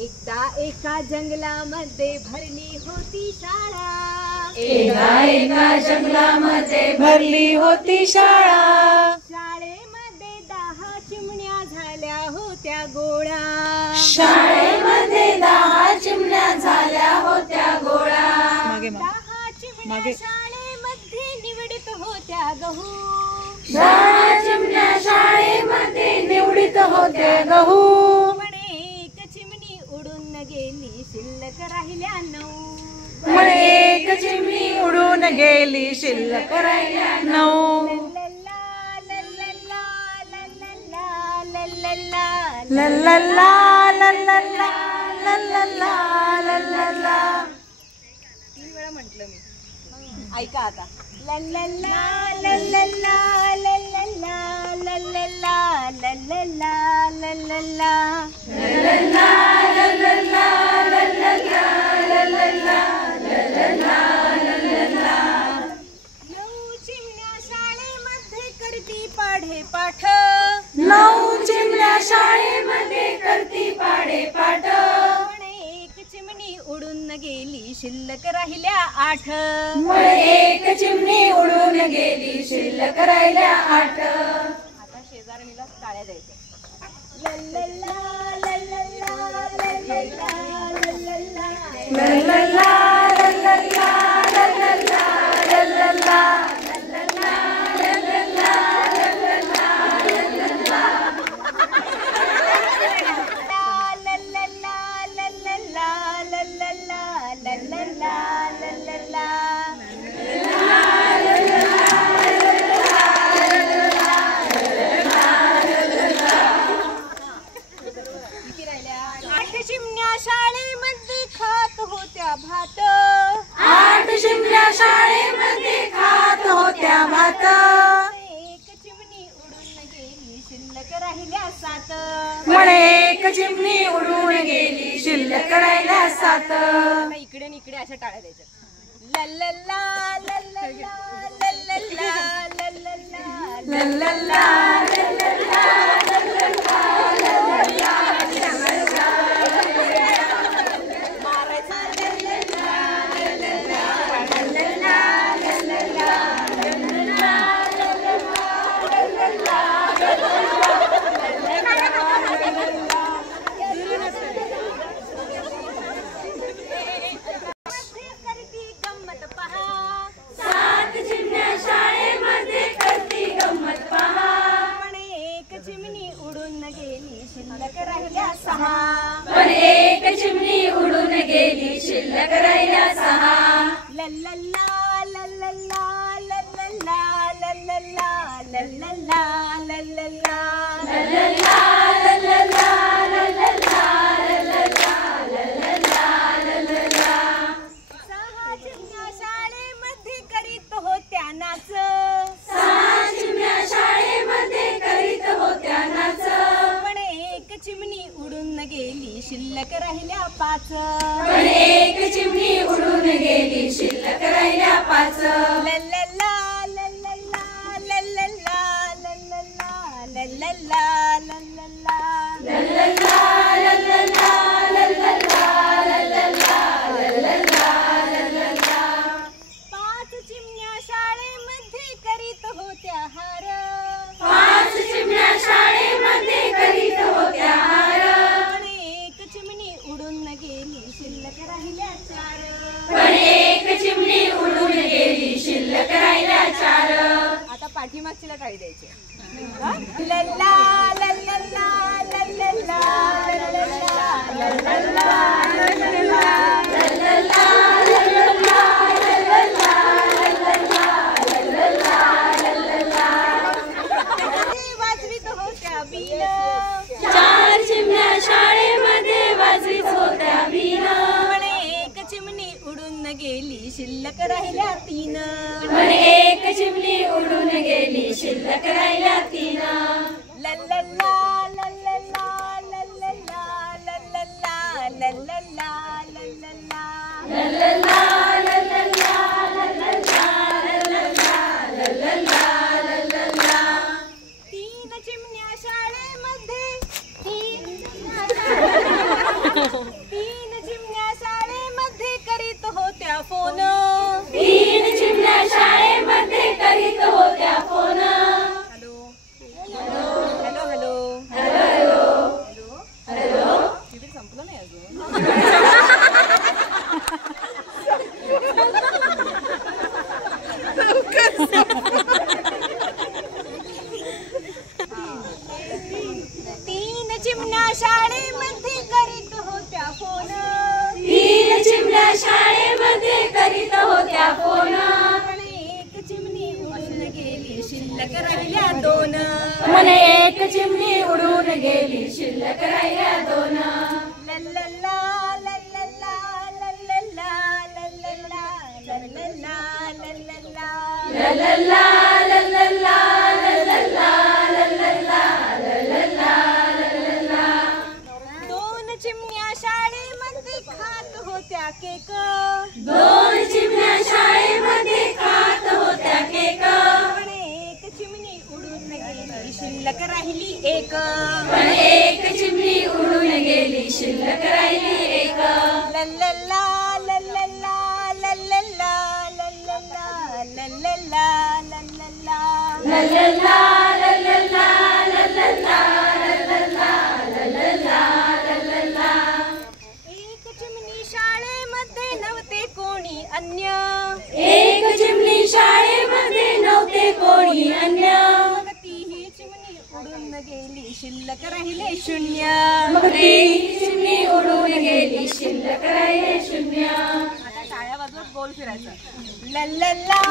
एकदा एका जंगलामध्ये भरली होती शाळा। एकदा एका जंगलामध्ये भरली होती शाळा। शाळेमध्ये 10 चिमण्या झाल्या होत्या गोळा। शाळेमध्ये 10 चिमण्या झाल्या होत्या गोळा। 10 चिमण्या शाळेमध्ये निवडीत होत्या गहू। 10 चिमण्या शाळेमध्ये निवडीत होत्या गहू। एक चिमणी उडून गेली शिल्लक राहिल्या 9। एक चिमणी उडून गेली शिल्लक राहिल्या 9। लल्लल्ला लल्लल्ला लल्लल्ला लल्लल्ला। 3 वेळा म्हटलं मी, ऐका आता। लल्लल्ला लल्लल्ला लल्लल्ला लल्लल्ला लल्लल्ला लल्लल्ला लल्लल्ला लल्लल्ला लल्लल्ला लल्लल्ला लल्लल्ला लल्लल्ला। 9 चिमण्या शाळेमध्ये करती पाढे पाठ। 9 चिमण्या शाळेमध्ये करती पाढे पाठ। एक चिमणी उडून गेली शिल्लक राहिल्या 8। एक चिमणी उडून गेली शिल्लक राहिल्या 8। आता शेजारणीला टाळ्या द्यायच्या। लल्लल्ला लल्लल्ला लल्लल्ला लल्लल्ला लल्लल्ला लल्लल्ला लल्लल्ला लल्लल्ला लल्लल्ला लल्लल्ला लल्लल्ला लल्लल्ला। चिमण्या शाळेमध्ये खात होत्या भात। 8 चिमण्या शाळेमध्ये खात होत्या भात। एक चिमणी उडून गेली शिल्लक राहिल्या 7। एक चिमणी उडून गेली शिल्लक राहिल्या 7। इकडे आणि इकडे अशा टाळ्या द्यायच्या। लल्लल्ला लल्लल्ला लल्लल्ला लल्लल्ला लल्लल्ला लल्लल्ला लल्लल्ला लल्लल्ला। शिल्लक राहिल्या 6। एक चिमणी उडून गेली शिल्लक राहिल्या 6। लल्लल्ला लल्लल्ला लल्लल्ला लल्लल्ला लल्लल्ला लल्लल्ला लल्लल्ला लल्लल्ला लल्लल्ला लल्लल्ला लल्लल्ला लल्लल्ला। 6 चिमण्या शाळेमध्ये करीत होत्या नाच। 6 चिमण्या शाळेमध्ये करीत होत्या नाच। चिमणी उडून गेली शिल्लक राहिल्या 5। एक चिमणी उडून गेली शिल्लक राहिल्या 5। लल्लल्ला लल्लल्ला लल्लल्ला लल्लल्ला लल्लल्ला लल्लल्ला लल्लल्ला लल्लल्ला लल्लल्ला लल्लल्ला लल्लल्ला लल्लल्ला। 5 चिमण्या शाळेमध्ये करीत होत्या हार। 5 चिमण्या शाळेमध्ये करीत होत्या हार। एक चिमणी उडून गेली शिल्लक राहिल्या 4। एक चिमणी उडून गेली शिल्लक राहिल्या 4। आता पाठीमागचीला टाळी द्यायची। लल्ला लल्लल्ला लल्लल्ला लल्लल्ला लल्लल्ला लल्लल्ला लल्लल्ला लल्लल्ला लल्लल्ला लल्लल्ला लल्लल्ला लल्लल्ला। वाजवीत होत्या बीन। 4 चिमण्या शाळेमध्ये वाजवीत होत्या बीन। एक चिमणी उडून गेली शिल्लक राहिल्या 3। एक चिमणी उडून गेली शिल्लक राहिल्या 3। लल्लल्ला लल्लल्ला लल्लल्ला लल्लल्ला लल्लल्ला लल्लल्ला लल्लल्ला लल्लल्ला लल्लल्ला लल्लल्ला लल्लल्ला लल्लल्ला। 3 चिमण्या शाळेमध्ये शाळेमध्ये करीत होत्या फोन. पण एक चिमणी उडून गेली शिल्लक राहिल्या दोन. म्हणे एक चिमणी उडून गेली शिल्लक राहिल्या दोन. लल्लल्ला लल्लल्ला लल्लल्ला लल्लल्ला लल्लल्ला लल्लल्ला लल्लल्ला लल्लल्ला लल्लल्ला लल्लल्ला लल्लल्ला लल्लल्ला. दोन चिमण्या शाळेमध्ये खात होत्या केक. दोन चिमण्या शाळेमध्ये खात होत्या केक. पण एक चिमणी उडून गेली शिल्लक राहिली एक. पण एक चिमणी उडून गेली शिल्लक राहिली एक. लल्लल्ला लल्लल्ला लल्लल्ला लल्लल्ला लल्लल्ला लल्लल्ला लल्लल्ला लल्लल्ला लल्लल्ला लल्लल्ला लल्लल्ला लल्लल्ला. एक चिमणी शाळेमध्ये नव्हते कोणी अन्य. एक चिमणी शाळेमध्ये नव्हते कोणी अन्य. मग तीही चिमणी उडून गेली शिल्लक राहिले शून्य. मग ती चिमणी उडून गेली शिल्लक राहिले शून्य. आता टाळ्या वाजवत गोल फिरायचं. लल्लल्ला